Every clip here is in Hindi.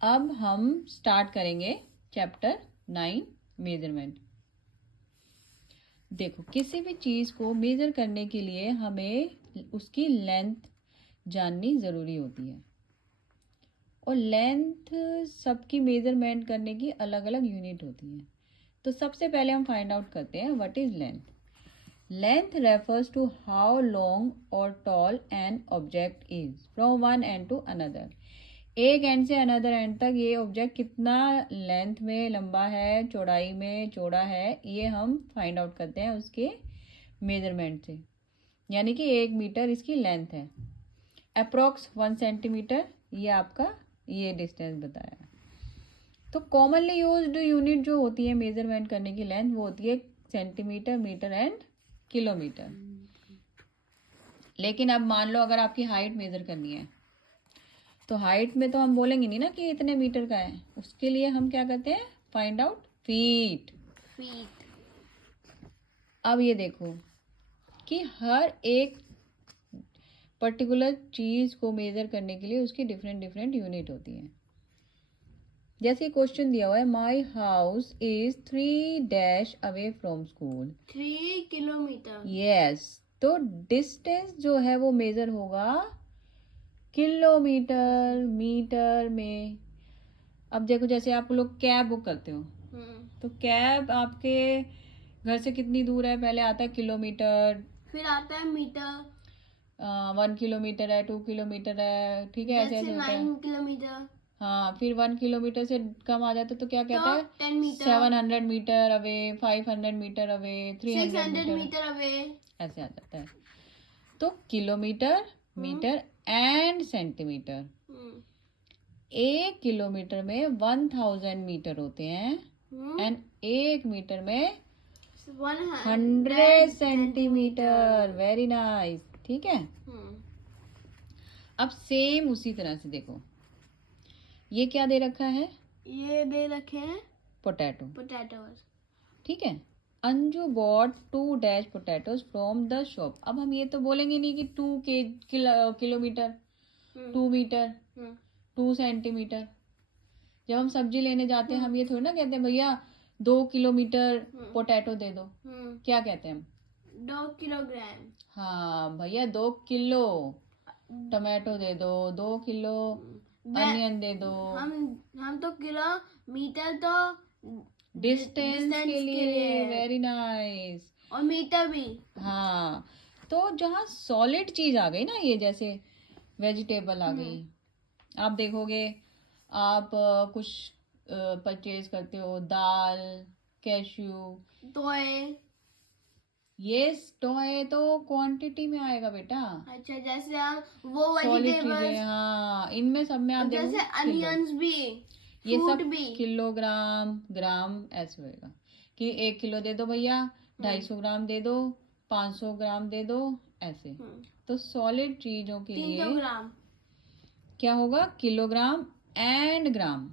अब हम स्टार्ट करेंगे चैप्टर 9 मेजरमेंट। देखो, किसी भी चीज़ को मेज़र करने के लिए हमें उसकी लेंथ जाननी ज़रूरी होती है, और लेंथ सबकी मेज़रमेंट करने की अलग अलग यूनिट होती है। तो सबसे पहले हम फाइंड आउट करते हैं what is length. Length refers to how long or tall an object is from one end to another. एक एंड से अनदर एंड तक ये ऑब्जेक्ट कितना लेंथ में लंबा है, चौड़ाई में चौड़ा है, ये हम फाइंड आउट करते हैं उसके मेजरमेंट से। यानी कि 1 मीटर इसकी लेंथ है, अप्रोक्स 1 सेंटीमीटर ये आपका ये डिस्टेंस बताया। तो कॉमनली यूज्ड यूनिट जो होती है मेजरमेंट करने की लेंथ, वो होती है सेंटीमीटर, मीटर एंड किलोमीटर। लेकिन अब मान लो अगर आपकी हाइट मेजर करनी है, तो हाइट में तो हम बोलेंगे नहीं ना कि इतने मीटर का है, उसके लिए हम क्या करते हैं, फाइंड आउट फीट। अब ये देखो कि हर एक पर्टिकुलर चीज को मेजर करने के लिए उसकी डिफरेंट डिफरेंट यूनिट होती है। जैसे क्वेश्चन दिया हुआ है, my house is 3 dash away from school, 3 kilometre. Yes, तो डिस्टेंस जो है वो मेजर होगा किलोमीटर मीटर में। अब देखो, जैसे आप लोग कैब बुक करते हो, तो कैब आपके घर से कितनी दूर है, पहले आता है किलोमीटर, फिर आता है मीटर, 1 किलोमीटर है, 2 किलोमीटर है, ठीक है, ऐसे ऐसे होता है। 9 किलोमीटर। हाँ, फिर 1 किलोमीटर से कम आ जाता है तो क्या कहता है, 10 metre, 700 metre away, 500 metre away, 300 600 metre metre away, ऐसे आ जाता है। तो kilometre, metre and centimetre. 1 kilometre में 1000 मीटर होते हैं, एंड 1 मीटर में 100 सेंटीमीटर। वेरी नाइस, ठीक है। अब सेम उसी तरह से देखो, ये क्या दे रखा है, ये दे रखे हैं पोटैटो, पोटैटोज, ठीक है। Anju bought 2 dash potatoes from the shop. अब हम ये तो बोलेंगे नहीं कि 2 किलोमीटर, 2 मीटर, 2 सेंटीमीटर। जब हम सब्जी लेने जाते हैं हम ये थोड़ी ना कहते हैं भैया 2 किलोमीटर पोटैटो दे दो, क्या कहते हैं हम, 2 किलोग्राम। हाँ भैया 2 किलो टमाटो दे दो, 2 किलो अनियन दे दो। हम तो किलोमीटर तो डिस्टेंस के लिए, वेरी नाइस, और मीटर भी। हाँ, तो जहाँ सॉलिड चीज आ गई ना, ये जैसे वेजिटेबल आ गई, आप देखोगे, आप कुछ परचेज करते हो, दाल, कैश्यू, टोए, ये टोए तो क्वांटिटी में आएगा बेटा। अच्छा, जैसे आप वो सॉलिड चीजें, वेजिटेबल्स, हाँ, इनमें सब में आप देखोगे जैसे अनियंस भी, ये सब भी किलोग्राम ग्राम ऐसे होएगा कि 1 किलो दे दो भैया, 250 ग्राम दे दो, 500 ग्राम दे दो, ऐसे। तो सॉलिड चीजों के 300 लिए ग्राम क्या होगा, किलोग्राम एंड ग्राम।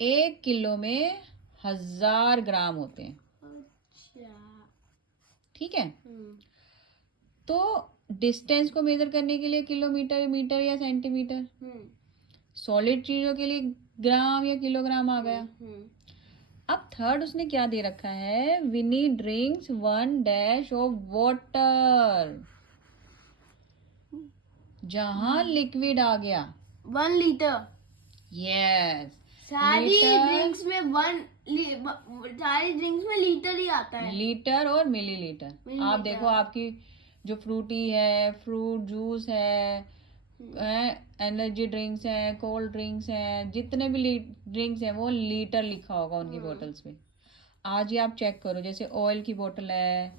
1 किलो में 1000 ग्राम होते हैं, अच्छा, ठीक है। तो डिस्टेंस को मेजर करने के लिए किलोमीटर, मीटर या सेंटीमीटर, सॉलिड चीजों के लिए ग्राम या किलोग्राम आ गया। अब थर्ड उसने क्या दे रखा है, विनी ड्रिंक्स 1 डैश ऑफ वाटर, जहां लिक्विड आ गया 1 लीटर। यस, सारी ड्रिंक्स में सारी ड्रिंक्स में लीटर ही आता है, लीटर और मिलीलीटर। आप देखो, आपकी जो फ्रूटी है, फ्रूट जूस है, एनर्जी ड्रिंक्स हैं, कोल्ड ड्रिंक्स हैं, जितने भी ड्रिंक्स हैं वो लीटर लिखा होगा उनकी बोटल्स पे। आज ही आप चेक करो, जैसे ऑयल की बोतल है,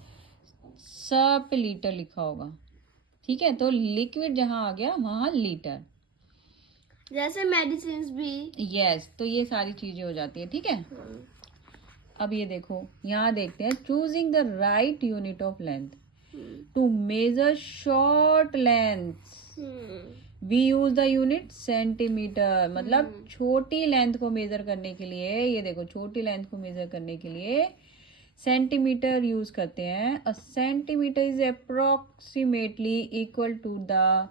सब पे लीटर लिखा होगा, ठीक है। तो लिक्विड जहां आ गया वहां लीटर, जैसे मेडिसिन भी, यस, तो ये सारी चीजें हो जाती है, ठीक है। अब ये देखो, यहाँ देखते हैं, choosing the right unit of length to measure short length, we use the unit centimetre. मतलब छोटी लेंथ को मेजर करने के लिए, ये देखो, छोटी लेंथ को मेजर करने के लिए सेंटीमीटर यूज करते हैं। A centimetre is approximately equal to the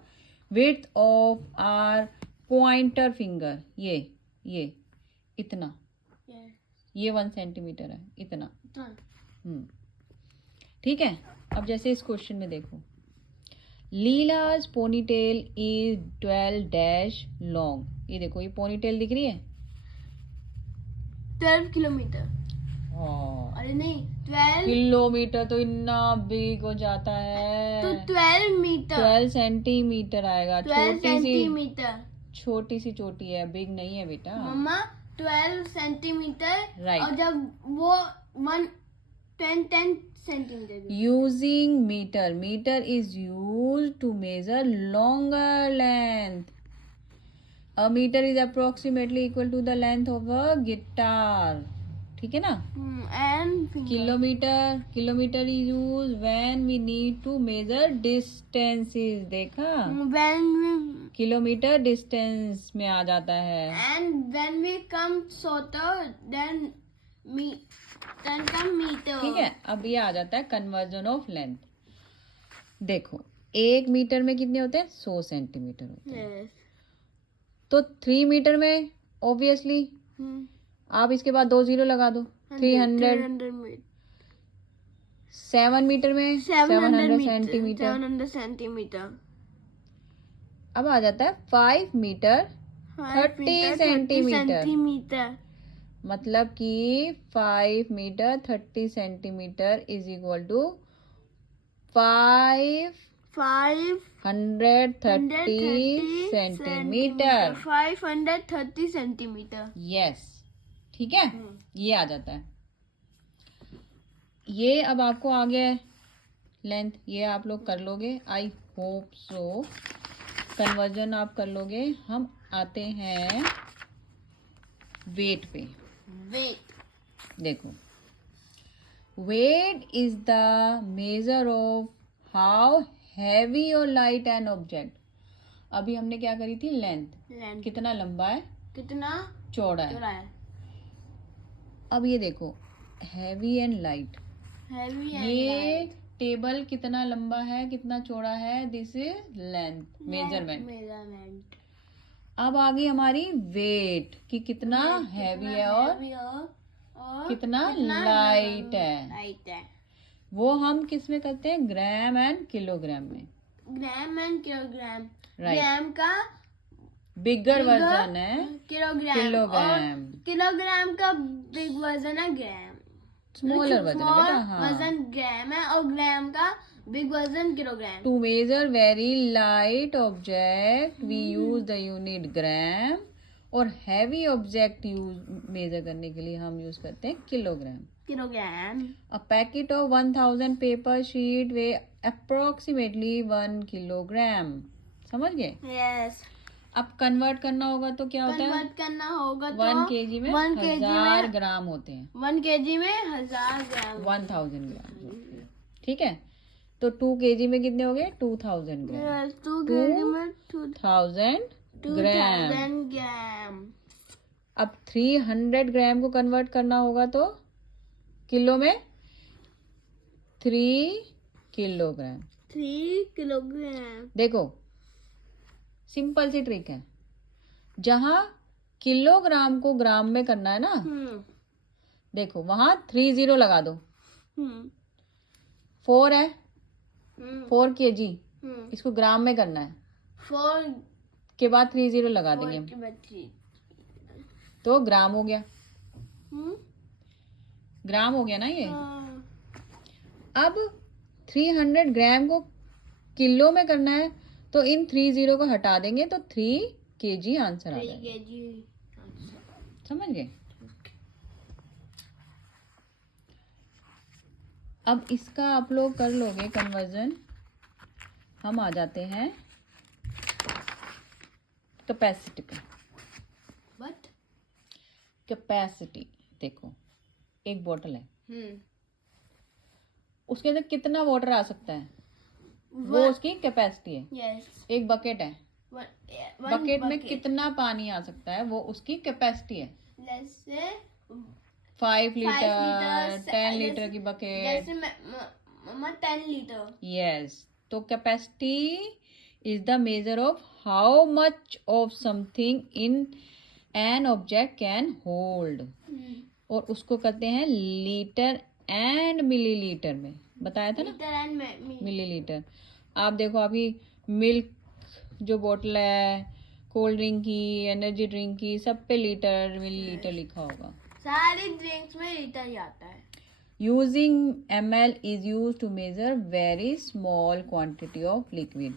width of our pointer finger. ये ये इतना, Yes. ये 1 सेंटीमीटर है, इतना। Done. ठीक है। अब जैसे इस क्वेश्चन में देखो, लीलाज पोनीटेल इज 12 डैश लॉन्ग। ये देखो, ये पोनीटेल दिख रही है। 12 किलोमीटर। हाँ, अरे नहीं, 12 किलोमीटर तो इतना बिग हो जाता है। तो 12 मीटर। 12 सेंटीमीटर आएगा। 12 सेंटीमीटर। छोटी सी चोटी है, बिग नहीं है बेटा। मम्मा 12 सेंटीमीटर। Right. और जब वो 10 सेंटीमीटर भी। Using metre, metre is use to measure longer length. A metre is approximately equal to the length of a guitar. ठीक है ना। And kilometre, kilometre is use when we need to measure distances. देखा, व्हेन किलोमीटर डिस्टेंस में आ जाता है। And when we come shorter than come metre. ठीक है। अब ये आ जाता है कन्वर्जन ऑफ लेंथ। देखो, 1 मीटर में कितने होते हैं? 100 सेंटीमीटर होते हैं। Yes. तो 3 मीटर में ऑब्वियसली आप इसके बाद 2 जीरो लगा दो, 300। 300 मीटर। 7 मीटर में 700 सेंटीमीटर। 700 सेंटीमीटर। अब आ जाता है 5 मीटर 30 सेंटीमीटर। मतलब कि 5 metre 30 centimetre is equal to 530 centimetre. 530 centimetre. Yes, ठीक है। ये आ जाता है। ये अब आपको आ गया है लेंथ, ये आप लोग कर लोगे, आई होप सो। कन्वर्जन आप कर लोगे। हम आते हैं वेट पे। वेट। देखो, weight is the measure of how heavy और लाइट एन ऑब्जेक्ट। अभी हमने क्या करी थी? लेंथ। कितना लंबा है, कितना चौड़ा है। चौड़ा है। अब ये देखो, हैवी एंड लाइट। हैवी ये टेबल कितना लंबा है, कितना चौड़ा है, this is length, measurement. Measurement. अब आ गई हमारी वेट कि कितना हैवी है और कितना लाइट है। लाइट है। वो हम किस में करते हैं? ग्राम एंड किलोग्राम में। Gram and kilogram. Right. ग्राम का बिगर वर्जन है किलोग्राम। किलोग्राम। और किलोग्राम का बिग वर्जन है ग्राम। स्मॉलर वर्जन है बेटा। हाँ। वर्जन ग्राम है और ग्राम का big version kilogram. To measure very light object we use the unit gram, और हैवी ऑब्जेक्ट यूज मेजर करने के लिए हम यूज करते हैं kilogram. Kilogram. A packet of 1000 paper sheet way approximately 1 kilogram. समझ गए? यस। अब कन्वर्ट करना होगा तो क्या होता है? कन्वर्ट करना होगा तो 1 kg में 1 kg 1000 ग्राम होते हैं। 1 kg में 1000 ग्राम। 1000 ग्राम। ठीक है। तो 2 kg में कितने हो गए? 2000 ग्राम। 2 kg में 2000 ग्राम। 2000 ग्राम। अब 300 ग्राम को कन्वर्ट करना होगा तो किलो में 3 किलोग्राम। 3 किलोग्राम। देखो, सिंपल सी ट्रिक है। जहां किलोग्राम को ग्राम में करना है ना, देखो वहां 3 जीरो लगा दो। 4 है, 4 kg, इसको ग्राम में करना है, 4 के बाद 3 जीरो लगा देंगे हम, के बाद 3। तो ग्राम हो गया। ग्राम हो गया ना ये। अब 300 ग्राम को किलो में करना है तो इन 3 जीरो को हटा देंगे तो 3 kg आंसर आ जाएगा। समझ गए? अब इसका आप लोग कर लोगे कन्वर्जन। हम आ जाते हैं कैपेसिटी पे। बट कैपेसिटी देखो, एक बोतल है, उसके अंदर कितना वाटर आ सकता है, वो उसकी कैपेसिटी है। यस। एक बकेट है, बकेट में कितना पानी आ सकता है, वो उसकी कैपेसिटी है। जैसे 5 लीटर 10 लीटर की बकेट। जैसे मम्मा 10 लीटर। यस। तो capacity is the measure of how much of something in an object can hold, और उसको कहते हैं लीटर एंड मिलीलीटर में, बताया था ना, लीटर एंड मिलीलीटर। आप देखो अभी मिल्क जो बोतल है, कोल्ड ड्रिंक की, एनर्जी ड्रिंक की, सब पे लीटर मिलीलीटर लिखा होगा। सारी ड्रिंक्स में लीटर ही आता है। Using ml is used to measure very small quantity of liquid.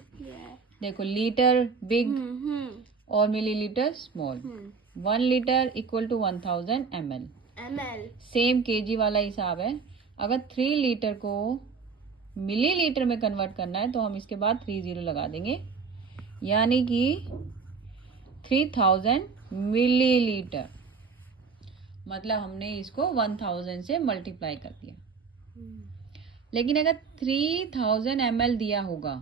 देखो लीटर बिग और मिलीलीटर स्मॉल। 1 लीटर equal to 1000 ml। Same kg वाला हिसाब है। अगर 3 लीटर को मिलीलीटर में कन्वर्ट करना है तो हम इसके बाद 30 लगा देंगे, यानी कि 3000 मिलीलीटर, मतलब हमने इसको 1000 से मल्टीप्लाई कर दिया। लेकिन अगर 3000 ml दिया होगा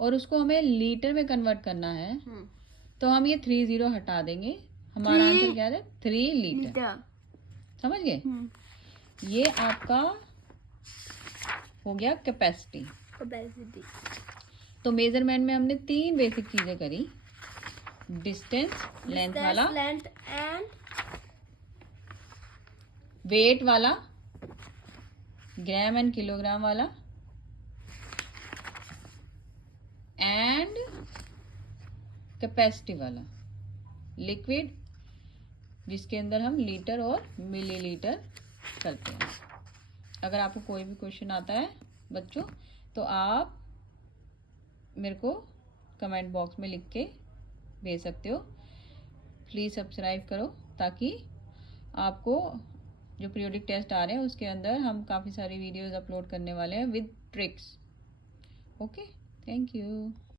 और उसको हमें लीटर में कन्वर्ट करना है तो हम ये 30 हटा देंगे, हमारा आंसर क्या है? 3 लीटर। समझ गए? ये आपका हो गया कैपेसिटी। तो मेजरमेंट में हमने 3 बेसिक चीजें करी, डिस्टेंस, लेंथ वाला, लेंथ एंड वेट वाला, ग्राम एंड किलोग्राम वाला, एंड कैपेसिटी वाला, लिक्विड जिसके अंदर हम लीटर और मिलीलीटर करते हैं। अगर आपको कोई भी क्वेश्चन आता है बच्चों तो आप मेरे को कमेंट बॉक्स में लिख के भेज सकते हो। प्लीज़ सब्सक्राइब करो ताकि आपको जो पीरियोडिक टेस्ट आ रहे हैं उसके अंदर हम काफ़ी सारी वीडियोस अपलोड करने वाले हैं with tricks. Okay, thank you.